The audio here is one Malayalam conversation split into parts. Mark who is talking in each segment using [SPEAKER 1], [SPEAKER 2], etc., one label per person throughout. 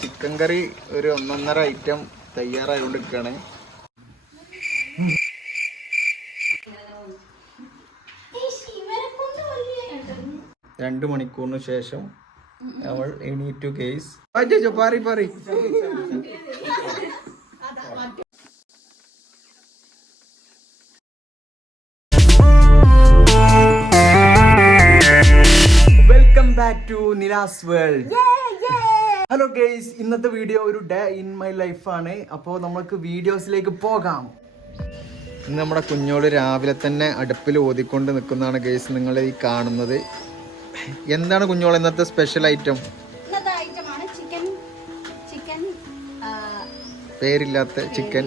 [SPEAKER 1] ചിക്കൻ കറി ഒരു ഒന്നൊന്നര ഐറ്റം തയ്യാറായതുകൊണ്ട് നിൽക്കുകയാണ് രണ്ട് മണിക്കൂറിന് ശേഷം അവൾ എണീറ്റു കേസ് പാറി പാറി. Welcome back to Nila's world hello guys ഇന്നത്തെ വീഡിയോ ഒരു ഡേ ഇൻ മൈ ലൈഫാണ് അപ്പോൾ നമുക്ക് വീഡിയോസിലേക്ക് പോകാം. ഇന്ന് നമ്മുടെ കുഞ്ഞോട് രാവിലെ തന്നെ അടുപ്പിൽ ഓതിക്കൊണ്ട് നിൽക്കുന്നതാണ് ഗെയ്സ് നിങ്ങൾ ഈ കാണുന്നത്. എന്താണ് കുഞ്ഞോൾ ഇന്നത്തെ സ്പെഷ്യൽ ഐറ്റം
[SPEAKER 2] ഇന്നത്തെ ഐറ്റമാണ് ചിക്കൻ ചിക്കൻ
[SPEAKER 1] പേരില്ലാത്ത ചിക്കൻ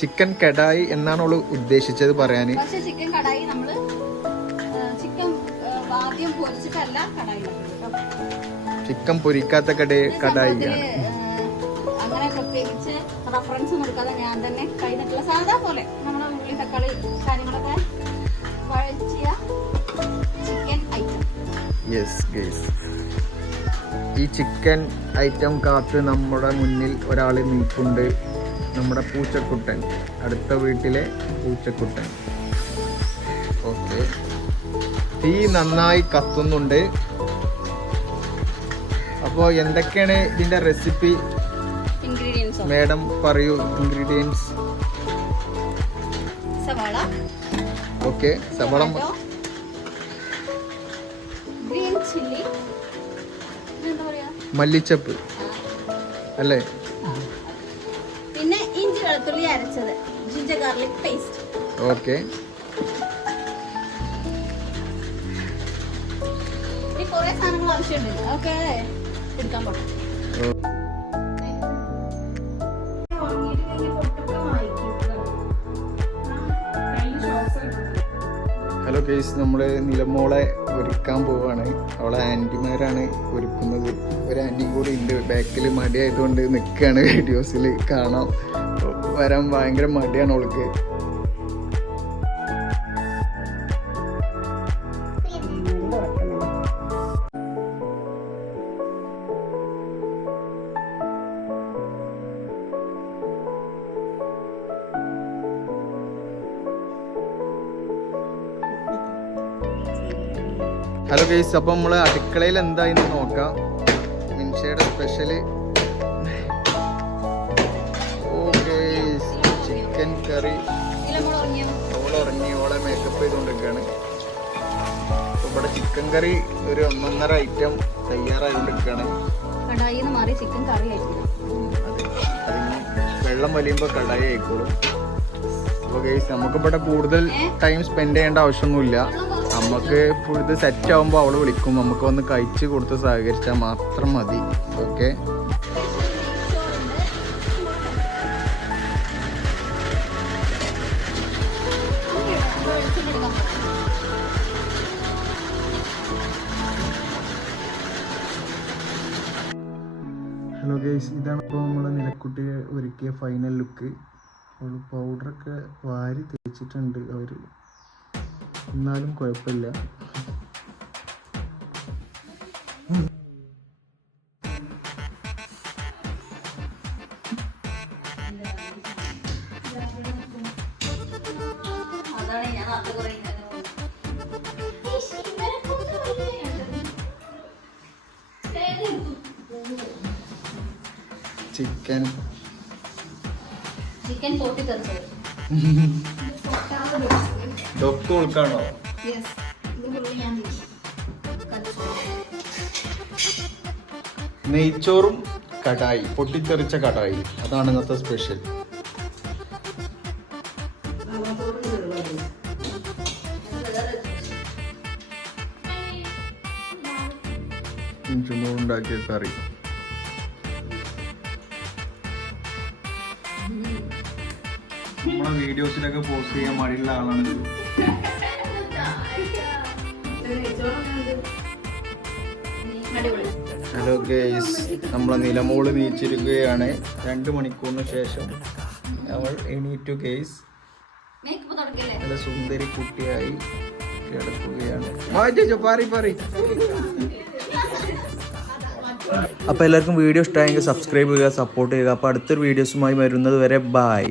[SPEAKER 1] ചിക്കൻ കടായി എന്നാണ് അവൾ ഉദ്ദേശിച്ചത് പറയാന്.
[SPEAKER 2] ചിക്കൻ കടായി നമ്മൾ ചിക്കൻ ആദ്യം പൊരിച്ചിട്ടല്ല കടായി.
[SPEAKER 1] ചിക്കൻ പൊരിക്കാത്ത കട കടായിയാണ്
[SPEAKER 2] അങ്ങനെ പ്രത്യേകിച്ച് റെഫറൻസ് കൊടുക്കാതെ ഞാൻ തന്നെ കഴിഞ്ഞിട്ടുള്ള സാധാ പോലെ നമ്മുടെ ഉള്ളി തക്കാളി കാര്യങ്ങളൊക്കെ വഴച്ചിയ ചിക്കൻ ഐറ്റം.
[SPEAKER 1] യെസ് ഗേസ് ഈ ചിക്കൻ ഐറ്റം കാത്ത് നമ്മുടെ മുന്നിൽ ഒരാൾ നിൽപ്പുണ്ട്. നമ്മുടെ പൂച്ചക്കുട്ടൻ. അടുത്ത വീട്ടിലെ പൂച്ചക്കുട്ടൻ. ഓക്കെ തീ നന്നായി കത്തുന്നുണ്ട്. അപ്പോൾ എന്തൊക്കെയാണ് ഇതിന്റെ റെസിപ്പി
[SPEAKER 2] ഇൻഗ്രീഡിയൻസ്
[SPEAKER 1] മാഡം പറയൂ ഇൻഗ്രീഡിയൻസ്
[SPEAKER 2] സവാള.
[SPEAKER 1] ഓക്കെ സവാള
[SPEAKER 2] ഗ്രീൻ ചില്ലി
[SPEAKER 1] മല്ലിച്ചപ്പ്. അല്ലേ?
[SPEAKER 2] പിന്നെ ഇഞ്ചി വെളുത്തുള്ളി അരച്ചത്. ജിഞ്ചർ ഗാർലിക് പേസ്റ്റ്
[SPEAKER 1] ഓക്കെ
[SPEAKER 2] കുറെ സാധനങ്ങൾ ആവശ്യമുണ്ട്. ഓക്കെ
[SPEAKER 1] ഹലോ കേസ് നമ്മൾ നിലമോളെ ഒരുക്കാൻ പോവാണ്. അവളെ ആന്റിമാരാണ് ഒരുക്കുന്നത്. ഒരു ആന്റിയും കൂടി ഉണ്ട്. ബാക്കിൽ മടിയായതുകൊണ്ട് നിൽക്കുകയാണ് വീഡിയോസിൽ കാണാം. വരാൻ ഭയങ്കര മടിയാണ് അവൾക്ക്. ഹലോ ഗൈസ് അപ്പം നമ്മൾ അടുക്കളയിൽ എന്തായിന്ന് നോക്കാം. മിൻഷയുടെ സ്പെഷ്യൽ ഓക്കെ ചിക്കൻ കറി ഉറങ്ങി ഓളെ മേക്കപ്പ് ചെയ്തുകൊണ്ടിരിക്കുകയാണ് അപ്പോൾ ഇവിടെ ചിക്കൻ കറി ഒരു ഒന്നൊന്നര ഐറ്റം തയ്യാറായിക്കൊണ്ടിരിക്കുകയാണ്
[SPEAKER 2] കടായിന്ന് മാറി ചിക്കൻ കറി
[SPEAKER 1] വെള്ളം വലിയുമ്പോൾ കടായി ആയിക്കോളും. അപ്പോൾ ഗൈസ് നമുക്കിവിടെ കൂടുതൽ ടൈം സ്പെൻഡ് ചെയ്യേണ്ട ആവശ്യമൊന്നുമില്ല. നമുക്ക് ഇത് സെറ്റ് ആകുമ്പോൾ അവൾ വിളിക്കും. നമുക്ക് വന്ന് കഴിച്ച് കൊടുത്ത് സഹകരിച്ചാൽ മാത്രം മതി. ഓക്കെ ഹലോ ഗേസ് ഇതാണ് ഇപ്പോൾ നമ്മൾ നിലക്കുട്ടി ഒരുക്കിയ ഫൈനൽ ലുക്ക് അവൾ പൗഡറൊക്കെ വാരി തേച്ചിട്ടുണ്ട്. അവർ എന്നാലും കുഴപ്പമില്ല. ചിക്കൻ.
[SPEAKER 2] ചിക്കൻ പൊട്ടി
[SPEAKER 1] ഡൊക്ക് ഉൾക്കാണോ? നെയ്ച്ചോറും കടായി പൊട്ടിത്തെറിച്ച കടായി. അതാണ് ഇന്നത്തെ സ്പെഷ്യൽ ഉണ്ടാക്കിയ കറി. നമ്മളെ വീഡിയോസിലൊക്കെ പോസ്റ്റ് ചെയ്യാൻ മടിയുള്ള ആളാണ്. ഹലോ ഗേസ് നമ്മളെ നിലമോൾ നീച്ചിരിക്കുകയാണ്. രണ്ട് മണിക്കൂറിന് ശേഷം അവൾ എണീറ്റു ഗേസ് നല്ല സുന്ദരി കുട്ടിയായി കിടക്കുകയാണ്. പാറി പാറി. അപ്പോൾ എല്ലാവർക്കും വീഡിയോ ഇഷ്ടമായെങ്കിൽ സബ്സ്ക്രൈബ് ചെയ്യുക സപ്പോർട്ട് ചെയ്യുക. അപ്പോൾ അടുത്തൊരു വീഡിയോസുമായി വരുന്നത് വരെ ബൈ